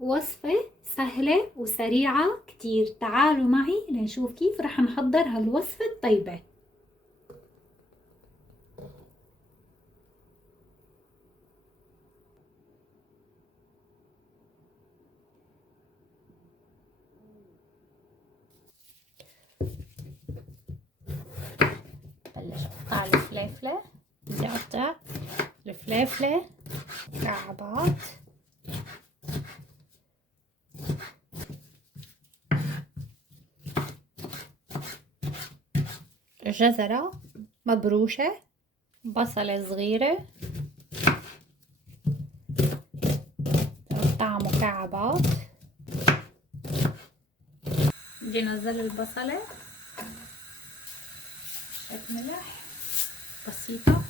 وصفة سهلة وسريعة كتير. تعالوا معي لنشوف كيف رح نحضر هالوصفة الطيبة. بلش اقطع الفليفلة. بدي اقطع الفليفلة مكعبات. جزرة مبروشة، بصلة صغيرة تقطعها مكعبات. بدي انزل البصلة، رشة ملح بسيطة،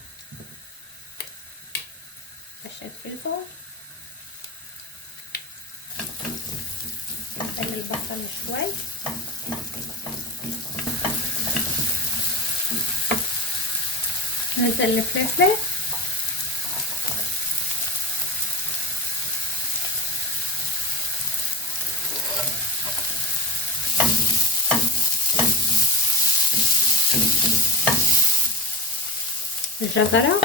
رشة فلفل. نخلي البصل شوي. نزل الفلفلة، الجزرة،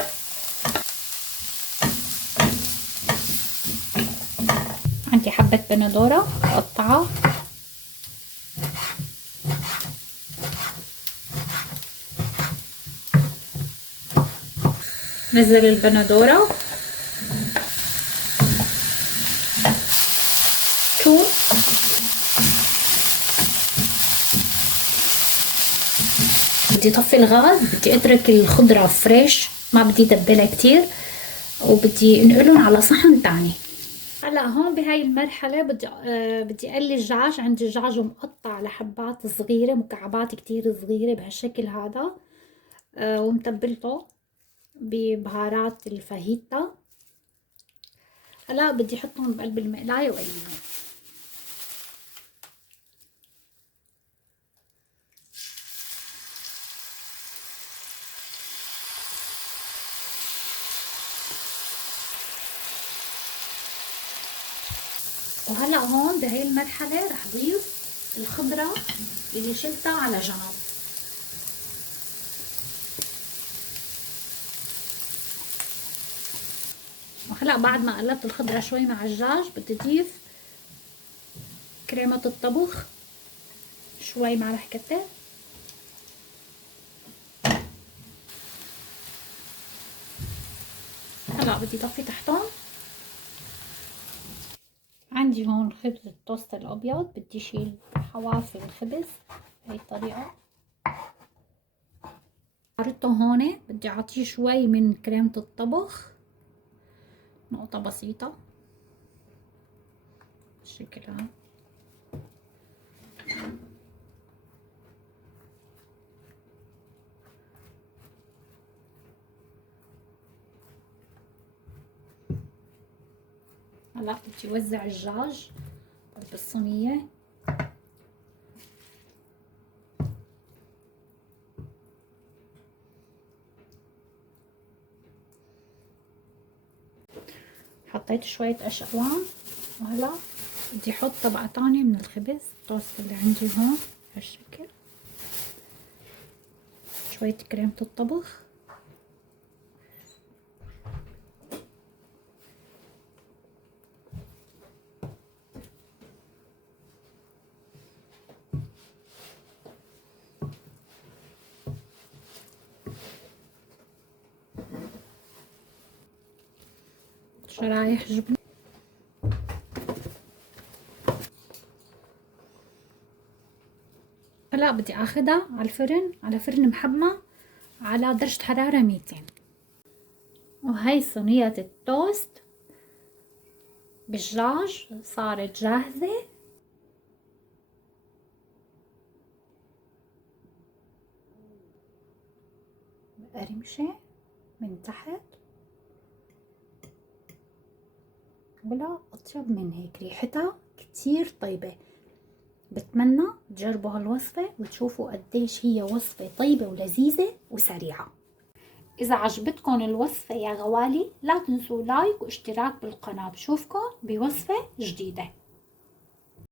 عندي حبة بندورة مقطعة، نزل البندورة، ثوم، بدي طفي الغاز، بدي اترك الخضرة فريش، ما بدي دبلها كتير، وبدي انقلهم على صحن تاني. هلا هون بهاي المرحلة بدي اقلي الدجاج. عندي دجاج مقطع لحبات صغيرة، مكعبات كتير صغيرة بهالشكل هذا، ومتبلته ببهارات الفاهيتا. هلا بدي احطهم بقلب المقلاية واقليهم. وهلا هون بهي المرحلة رح ضيف الخضرة اللي شلتها على جنب. وهلا بعد ما قلبت الخضرة شوي مع الدجاج بدي اضيف كريمة الطبخ، شوي ملح كتر، هلا بدي طفي تحتهم. عندي هون خبز التوست الابيض، بدي شيل حواف الخبز بهي الطريقة. حطيته هون، بدي اعطيه شوي من كريمة الطبخ، نقطة بسيطة بالشكل هذا. هلا بدي اوزع الدجاج بالصينية. حطيت شوية قش قوام، وهلا بدي احط طبقة تانية من الخبز التوست اللي عندي هون بهالشكل، شوية كريمة الطبخ، شرايح جبنة. هلا بدي اخدها على الفرن، على فرن محمى على درجة حرارة 200. وهي صينية التوست بالدجاج صارت جاهزة. مقرمشة من تحت، ولا اطيب من هيك، ريحتها كتير طيبة. بتمنى تجربوا هالوصفة وتشوفوا قديش هي وصفة طيبة ولذيذة وسريعة. إذا عجبتكم الوصفة يا غوالي لا تنسوا لايك واشتراك بالقناة. بشوفكن بوصفة جديدة.